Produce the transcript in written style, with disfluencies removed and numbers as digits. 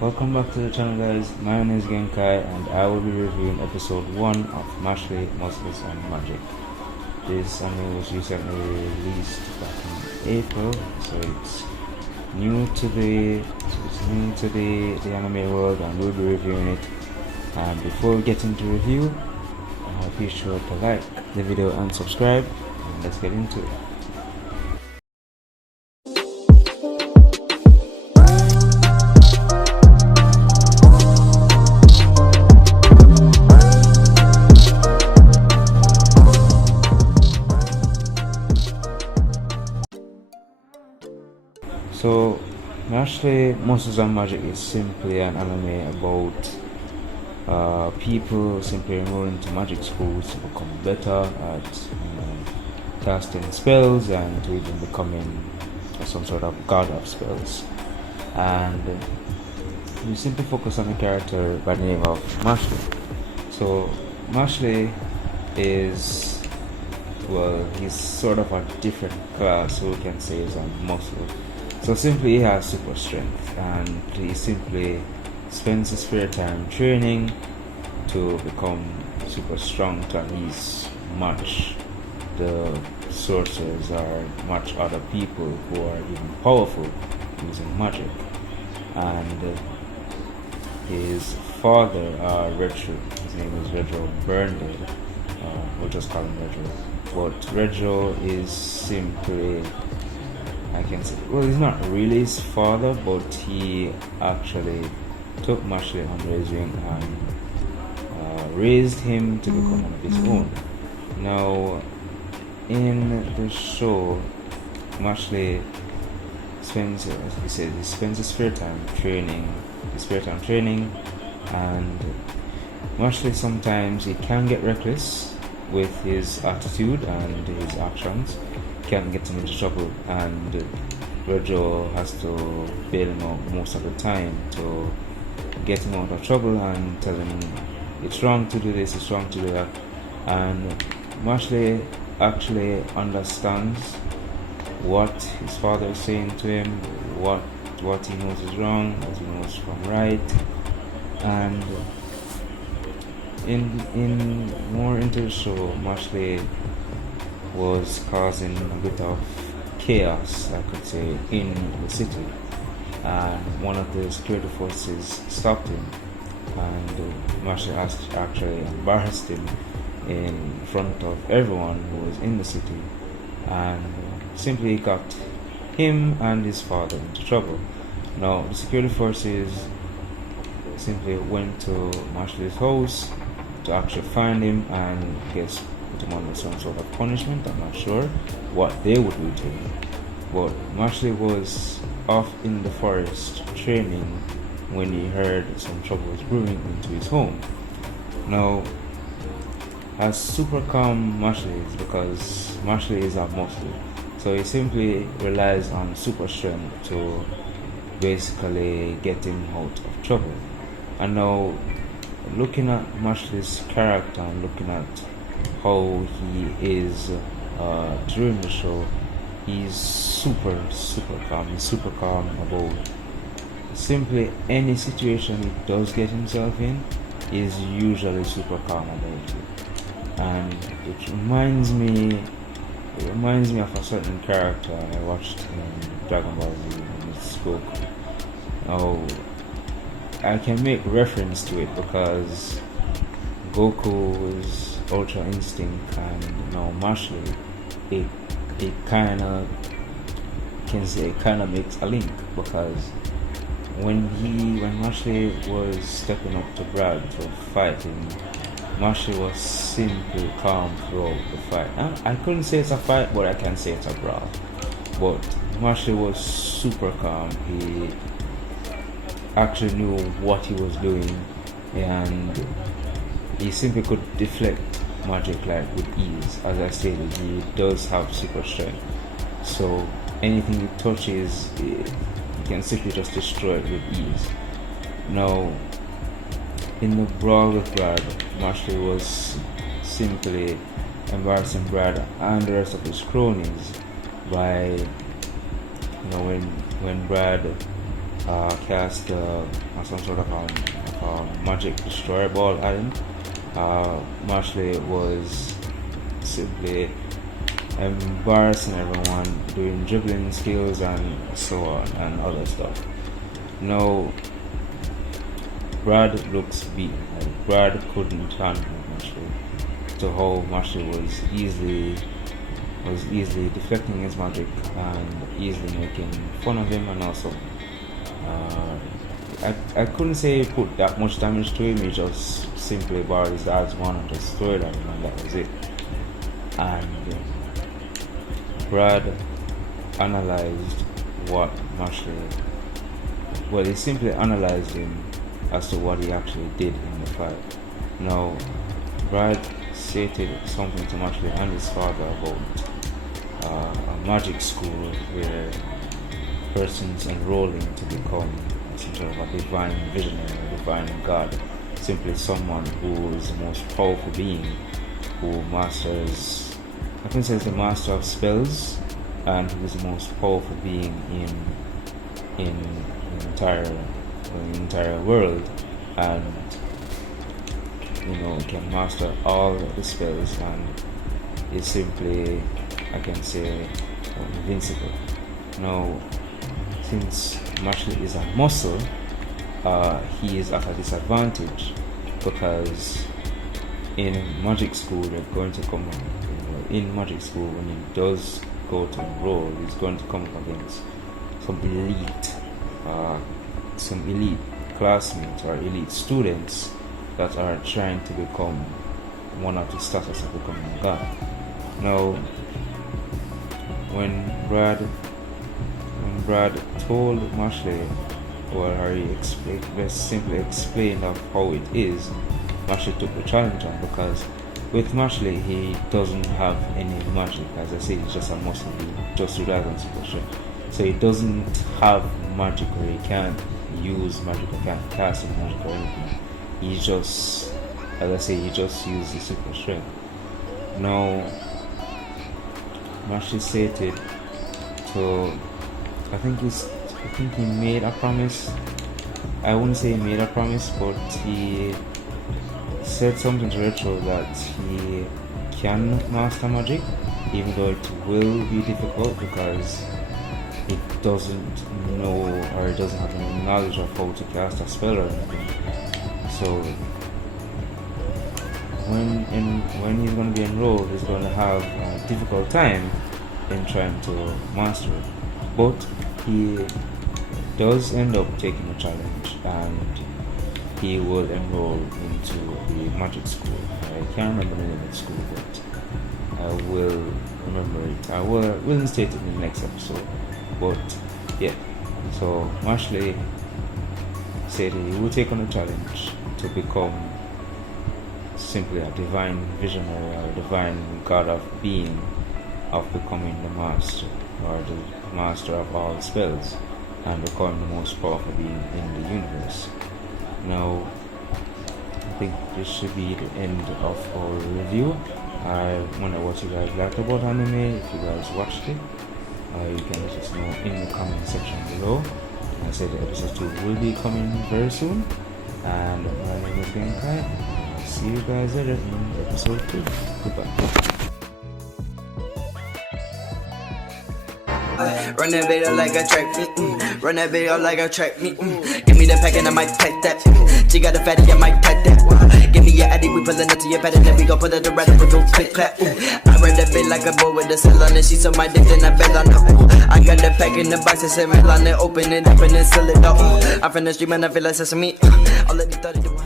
Welcome back to the channel, guys. My name is Genkai and I will be reviewing episode 1 of Mashle, Muscles and Magic. This anime was recently released back in April, so it's new to the anime world, and we'll be reviewing it. And before we get into review, be sure to like the video and subscribe, and let's get into it. So, Mashle, Muscles and Magic is simply an anime about people simply enrolling to magic schools to become better at casting spells and to even becoming some sort of god of spells. And we simply focus on a character by the name of Mashle. So, Mashle is, well, he's sort of a different class, who we can say is a muscle. So simply he has super strength, and he simply spends his spare time training to become super strong, to at least match the sorcerers or match other people who are even powerful using magic. And his father, Retro, his name is Retro Burndale, we'll just call him Retro. But Retro is simply, I can say, well, he's not really his father, but he actually took Mashle under his wing and raised him to become one of his own. Now, in the show, Mashle spends, as he said, he spends his spare time training, and Mashle sometimes he can get reckless with his attitude and his actions. Can get him into trouble, and Rojo has to bail him out most of the time to get him out of trouble and tell him it's wrong to do this, it's wrong to do that. And Mashle actually understands what his father is saying to him, what he knows is wrong, what he knows from right. And in more into the show, Mashle was causing a bit of chaos, I could say, in the city, and one of the security forces stopped him, and Mashle actually embarrassed him in front of everyone who was in the city, and simply got him and his father into trouble. Now the security forces simply went to Mashle's house to actually find him and get him under some sort of punishment. I'm not sure what they would do to him, but Mashle was off in the forest training when he heard some trouble was brewing into his home. Now, as super calm Mashle is, because Mashle is a muscle, so he simply relies on super strength to basically get him out of trouble. And now, looking at Mashle's character and looking at how he is during the show, he's super calm. He's super calm about simply any situation he does get himself in. Is usually super calm about it, and it reminds me of a certain character I watched in Dragon Ball Z when it spoke. Now, I can make reference to it because Goku's Ultra Instinct and now Mashle, it kind of makes a link, because when Mashle was stepping up to Brad for fighting, Mashle was simply calm throughout the fight. I couldn't say it's a fight, but I can say it's a brawl. But Mashle was super calm. He actually knew what he was doing, and he simply could deflect magic like with ease. As I stated, he does have super strength, so anything he touches, he can simply just destroy it with ease. Now, in the brawl with Brad, Mashle was simply embarrassing Brad and the rest of his cronies by, when Brad cast some sort of magic destroyer ball at him. Mashle was simply embarrassing everyone, doing dribbling skills and so on and other stuff. Now, Brad looks beat. Like, Brad couldn't handle Mashle, to how Mashle was easily deflecting his magic and easily making fun of him, and also I couldn't say he put that much damage to him. He just simply borrowed his dad's one and just threw it at him, and that was it. And Brad analyzed what Mashle, well, he simply analyzed him as to what he actually did in the fight. Now, Brad stated something to Mashle and his father about a magic school where persons enrolling to become some sort of a divine visionary, a divine god, simply someone who is the most powerful being, who masters, I can say, is the master of spells, and who is the most powerful being in the entire world, and can master all the spells and is simply, I can say, invincible. Now, since Mashle is a muscle, he is at a disadvantage, because in magic school they're going to come in magic school, when he does go to enroll, he's going to come up against some elite classmates or elite students that are trying to become one of the status of becoming a god. Now, when Brad told Mashle, or he simply explained of how it is, Mashle took the challenge on, because with Mashle, he doesn't have any magic. As I said, he's just a muscle, he just relies on super strength. So he doesn't have magic, or he can't use magic, or can't cast any magic or anything. He just, as I say, he just uses the super strength. Now, Mashle stated to, I think he made a promise. I wouldn't say he made a promise, but he said something to Retro that he can master magic, even though it will be difficult because he doesn't know, or he doesn't have any knowledge of how to cast a spell or anything. So when he's going to be enrolled, he's going to have a difficult time in trying to master it. But he does end up taking a challenge, and he will enroll into the magic school. I can't remember the name of the school, but I will remember it. I will state it in the next episode. But yeah, so Mashle said he will take on a challenge to become simply a divine visionary, or a divine god of being, of becoming the master, or the master of all spells, and becoming the most powerful being in the universe. Now, I think this should be the end of our review. I wonder what you guys liked about anime. If you guys watched it, you can let us know in the comment section below. I said episode 2 will be coming very soon, and my name is Genkai. See you guys later in episode 2. Goodbye. Run that video like a track meet, run that video like a track meet. Give me the pack and I might pack that. She got a fatty, I might pack that. Give me your addy, we pullin' it to your pattern, then we gon' put it around with no click clap. I run that bit like a boy with a cell on it. She on my dick, then I bell on her. I got the pack in the box, and 7 on it, open it up and then seal it up. I'm from the street, man, I feel like sesame. All of these 30 do